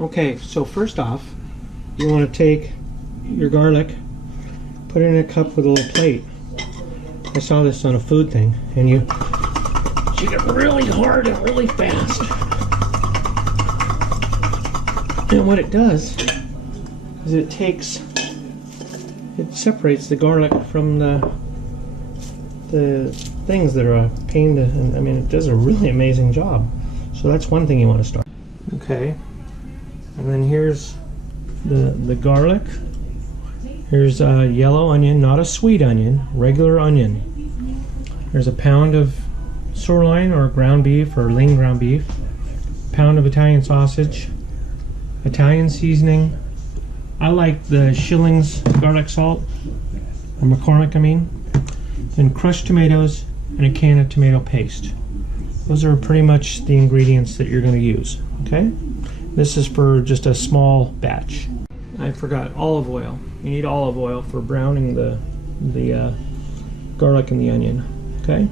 Okay, so first off, you want to take your garlic, put it in a cup with a little plate. I saw this on a food thing, and you shake it really hard and really fast. And what it does is it separates the garlic from the things that are a pain to, and I mean, it does a really amazing job. So that's one thing you want to start. Okay, and then here's the garlic. Here's a yellow onion, not a sweet onion, regular onion. There's a pound of sirloin or ground beef or lean ground beef, pound of Italian sausage, Italian seasoning. I like the Schillings garlic salt, or McCormick I mean, and crushed tomatoes and a can of tomato paste. Those are pretty much the ingredients that you're going to use, okay? This is for just a small batch. I forgot olive oil. You need olive oil for browning the garlic and the onion, okay?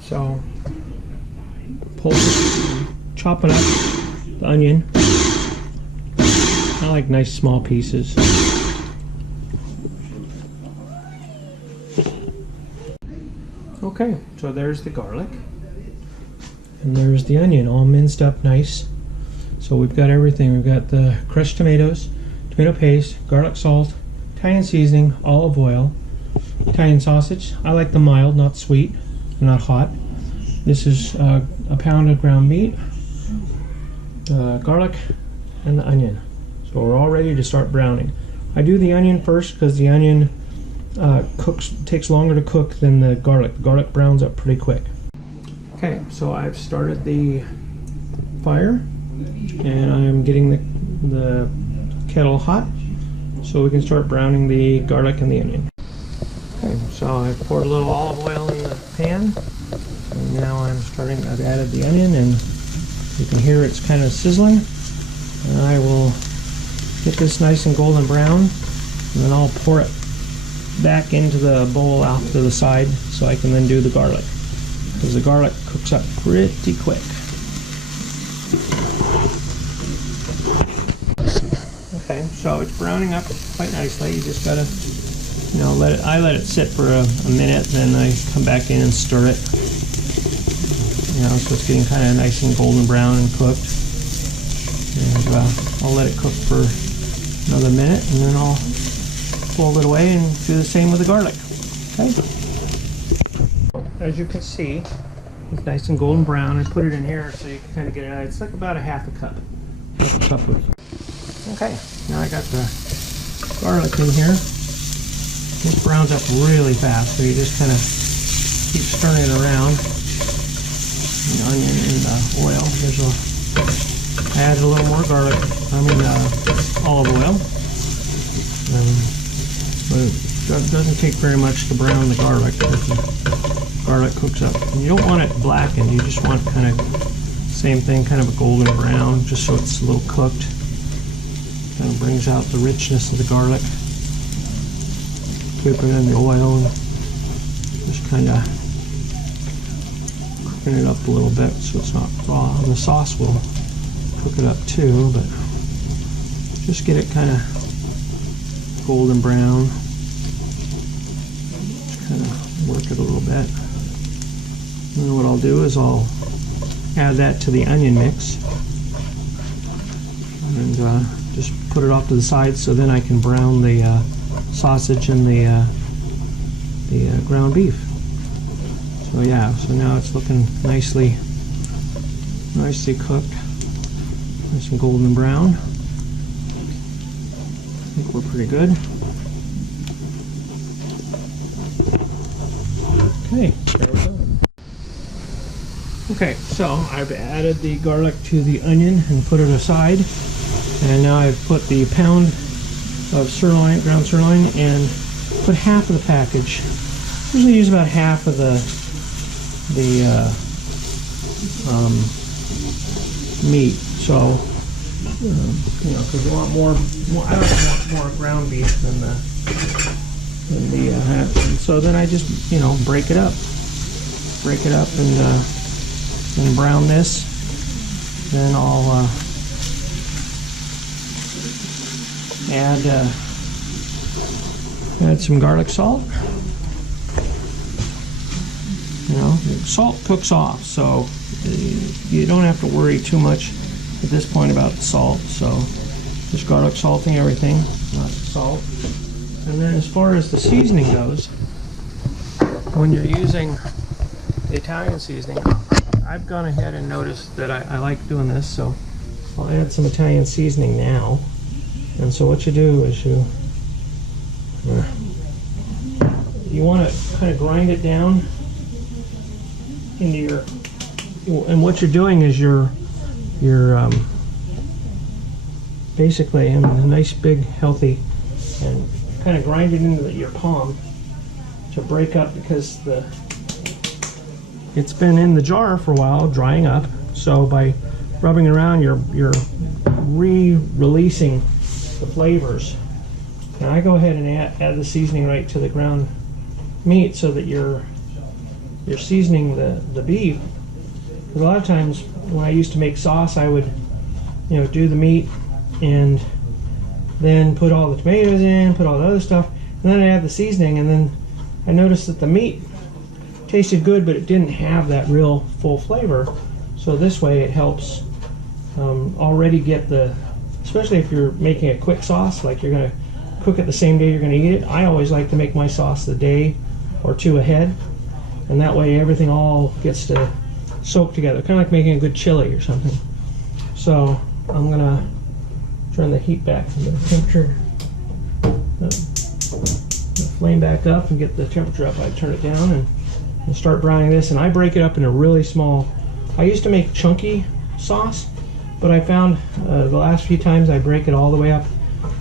So, chopping up the onion. I like nice small pieces. Okay, so there's the garlic. And there's the onion, all minced up nice. So we've got everything. We've got the crushed tomatoes, tomato paste, garlic salt, Italian seasoning, olive oil, Italian sausage. I like the mild, not sweet, not hot. This is a pound of ground meat, garlic, and the onion. So we're all ready to start browning. I do the onion first because the onion takes longer to cook than the garlic. The garlic browns up pretty quick. Okay, so I've started the fire and I'm getting the kettle hot so we can start browning the garlic and the onion. Okay, so I poured a little olive oil in the pan and now I've added the onion and you can hear it's kind of sizzling, and I will get this nice and golden brown and then I'll pour it back into the bowl off to the side so I can then do the garlic, because the garlic cooks up pretty quick. Okay, so it's browning up quite nicely. You just gotta, I let it sit for a minute, then I come back in and stir it. So it's getting kind of nice and golden brown and cooked. And I'll let it cook for another minute, and then I'll fold it away and do the same with the garlic. Okay. As you can see, it's nice and golden brown. I put it in here so you can kind of get it out. It's like about a half a cup. Okay, now I got the garlic in here. It browns up really fast, so you just kind of keep stirring it around. The onion and the oil. I added a little more olive oil. But it doesn't take very much to brown the garlic, because the garlic cooks up. And you don't want it blackened, you just want kind of same thing, kind of a golden brown, just so it's a little cooked. Kind of brings out the richness of the garlic. Keep it in the oil and just kind of cooking it up a little bit so it's not raw. And the sauce will cook it up too, but just get it kind of golden brown. Just kind of work it a little bit. And then what I'll do is I'll add that to the onion mix and just put it off to the side, so then I can brown the sausage and the ground beef. So yeah, so now it's looking nicely cooked, nice and golden brown. I think we're pretty good. Okay, there we go. Okay, so I've added the garlic to the onion and put it aside, and now I've put the pound of sirloin, ground sirloin, and put half of the package. Usually use about half of the meat. So because you want more. I don't want more ground beef than the and so then I just break it up and brown this. Then I'll add some garlic salt. You know, salt cooks off, so you don't have to worry too much at this point about the salt. So just garlic salting everything, lots of salt. And then as far as the seasoning goes, when you're using the Italian seasoning, I've gone ahead and noticed that I like doing this, so I'll add some Italian seasoning now. And so what you do is you want to kind of grind it down into your, and what you're doing is you're basically in a nice big healthy, and kind of grind it into your palm to break up, because it's been in the jar for a while drying up. So by rubbing it around, you're releasing the flavors. Now I go ahead and add the seasoning right to the ground meat, so that you're seasoning the beef. Because a lot of times when I used to make sauce, I would, you know, do the meat and then put all the tomatoes in, put all the other stuff, and then I add the seasoning, and then I noticed that the meat tasted good, but it didn't have that real full flavor. So this way it helps already get the, especially if you're making a quick sauce, like you're going to cook it the same day you're going to eat it. I always like to make my sauce the day or two ahead, and that way everything all gets to soak together, kind of like making a good chili or something. So I'm going to turn the heat back to the temperature, the flame back up and get the temperature up. I turn it down and start browning this, and I break it up into really small. I used to make chunky sauce, but I found the last few times I break it all the way up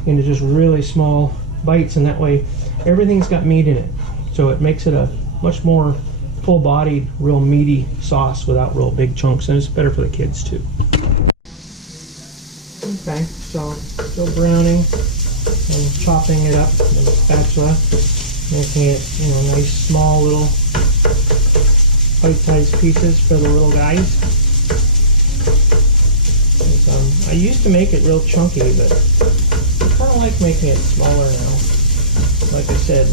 into just really small bites, and that way everything's got meat in it, so it makes it a much more full-bodied, real meaty sauce without real big chunks, and it's better for the kids too. Okay, so still browning and chopping it up with a spatula, making it, you know, nice small little bite-sized pieces for the little guys. I used to make it real chunky, but I kind of like making it smaller now. Like I said,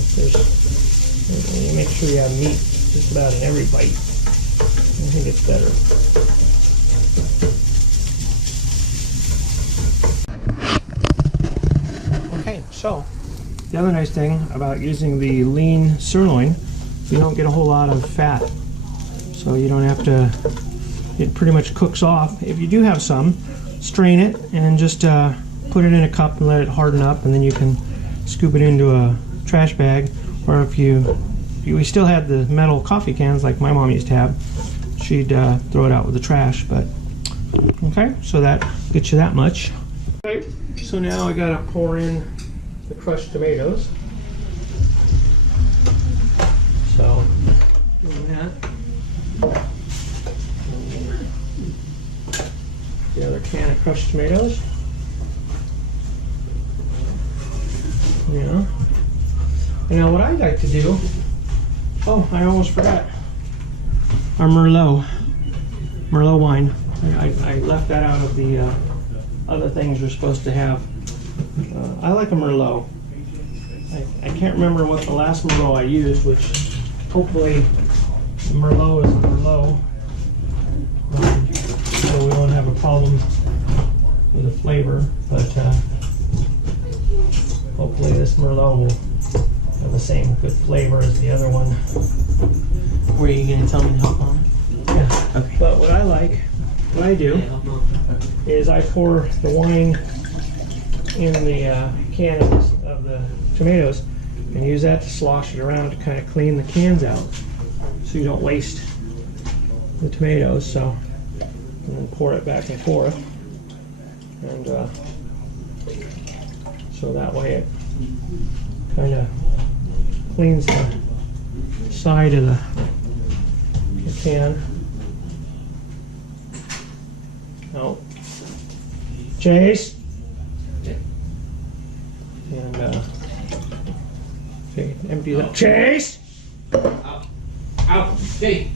you make sure you have meat just about in every bite. I think it's better. Okay, so the other nice thing about using the lean sirloin, you don't get a whole lot of fat. So you don't have to, it pretty much cooks off. If you do have some, strain it and just put it in a cup and let it harden up, and then you can scoop it into a trash bag. Or if we still had the metal coffee cans like my mom used to have, she'd throw it out with the trash. But okay, so that gets you that much. Okay, so now I gotta pour in the crushed tomatoes. So doing that. The other can of crushed tomatoes. Yeah. And now what I like to do, oh, I almost forgot, our Merlot wine. I left that out of the other things you're supposed to have. I like a Merlot. I can't remember what the last Merlot I used, which hopefully the Merlot is a Merlot. So we won't have a problem with the flavor, but hopefully this Merlot will have the same good flavor as the other one. Were you going to tell me to help on? Yeah. Okay. But what I do is I pour the wine in the can of the tomatoes and use that to slosh it around to kind of clean the cans out, so you don't waste the tomatoes. So, and then pour it back and forth, and so that way it kind of cleans the side of the can. No. Chase. And okay, empty that. Chase. Out. Out. Stay.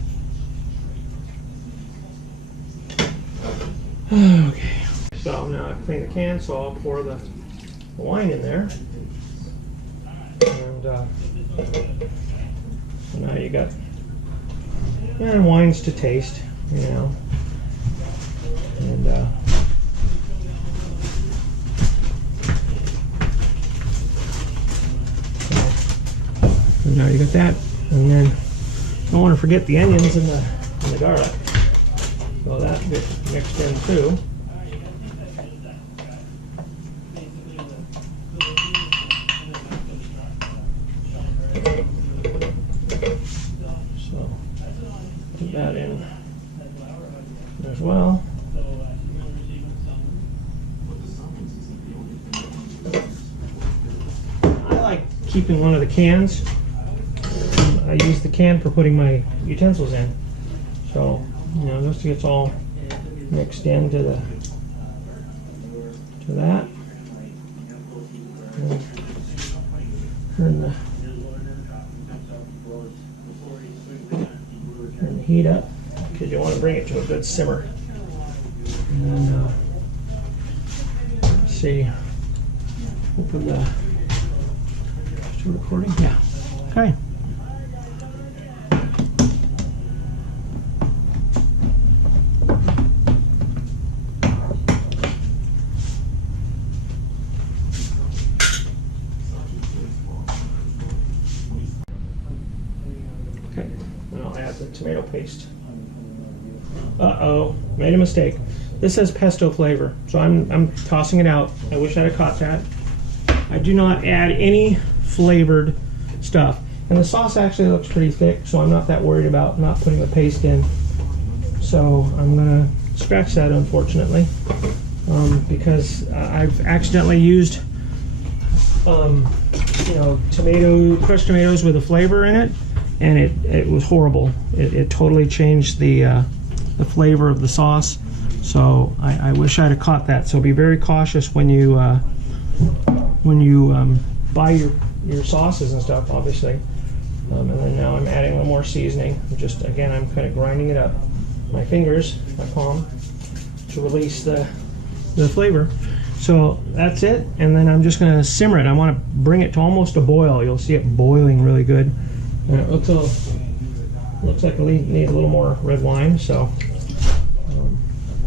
Okay. So now I clean the can, so I'll pour the the wine in there. And so now you got wines to taste, you know. And so now you got that, and then don't want to forget the onions and the garlic. So that gets mixed in too. So put that in as well. I like keeping one of the cans. I use the can for putting my utensils in. So, you know, this gets all mixed into that. And turn the heat up because you want to bring it to a good simmer. And then let's see. Open the still recording. Yeah. Okay. I'll add the tomato paste. Uh-oh, made a mistake. This says pesto flavor, so I'm tossing it out. I wish I'd have caught that. I do not add any flavored stuff. And the sauce actually looks pretty thick, so I'm not that worried about not putting the paste in. So I'm gonna scratch that, unfortunately, because I've accidentally used you know, crushed tomatoes with a flavor in it, and it was horrible. It totally changed the flavor of the sauce. So I wish I'd have caught that. So be very cautious when you buy your sauces and stuff, obviously. And then now I'm adding a little more seasoning. Again, I'm kind of grinding it up, my fingers, my palm, to release the flavor. So that's it, and then I'm just going to simmer it. I want to bring it to almost a boil. You'll see it boiling really good. And it looks like it needs a little more red wine. So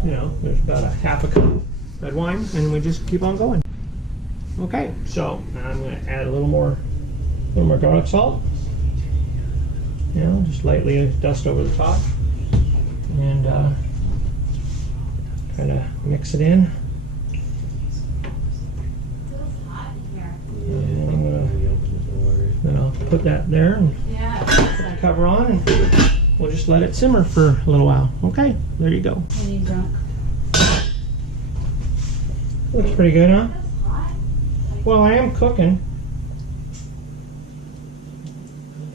you know, there's about a half a cup red wine, and we just keep on going. Okay, so now I'm going to add a little more garlic salt. You know, just lightly dust over the top, and kind of mix it in. And then I'll put that there and put the cover on, and we'll just let it simmer for a little while. Okay, there you go. Looks pretty good, huh? Well, I am cooking.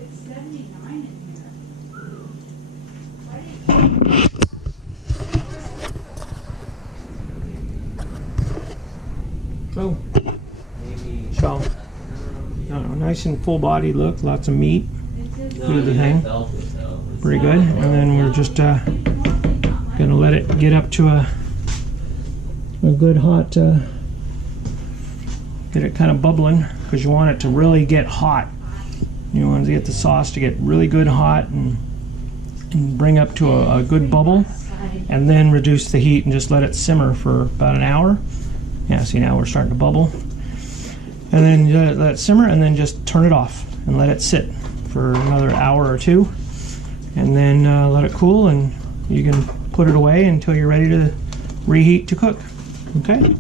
It's 79 in here. Oh. So, I don't know, nice and full body look, lots of meat. Do the thing. Pretty good. And then we're just gonna let it get up to a good hot, get it kind of bubbling, because you want it to really get hot. You want to get the sauce to get really good hot and bring up to a good bubble, and then reduce the heat and just let it simmer for about an hour. Yeah, see, now we're starting to bubble. And then let it simmer, and then just turn it off and let it sit for another hour or two, and then let it cool, and you can put it away until you're ready to reheat to cook. Okay?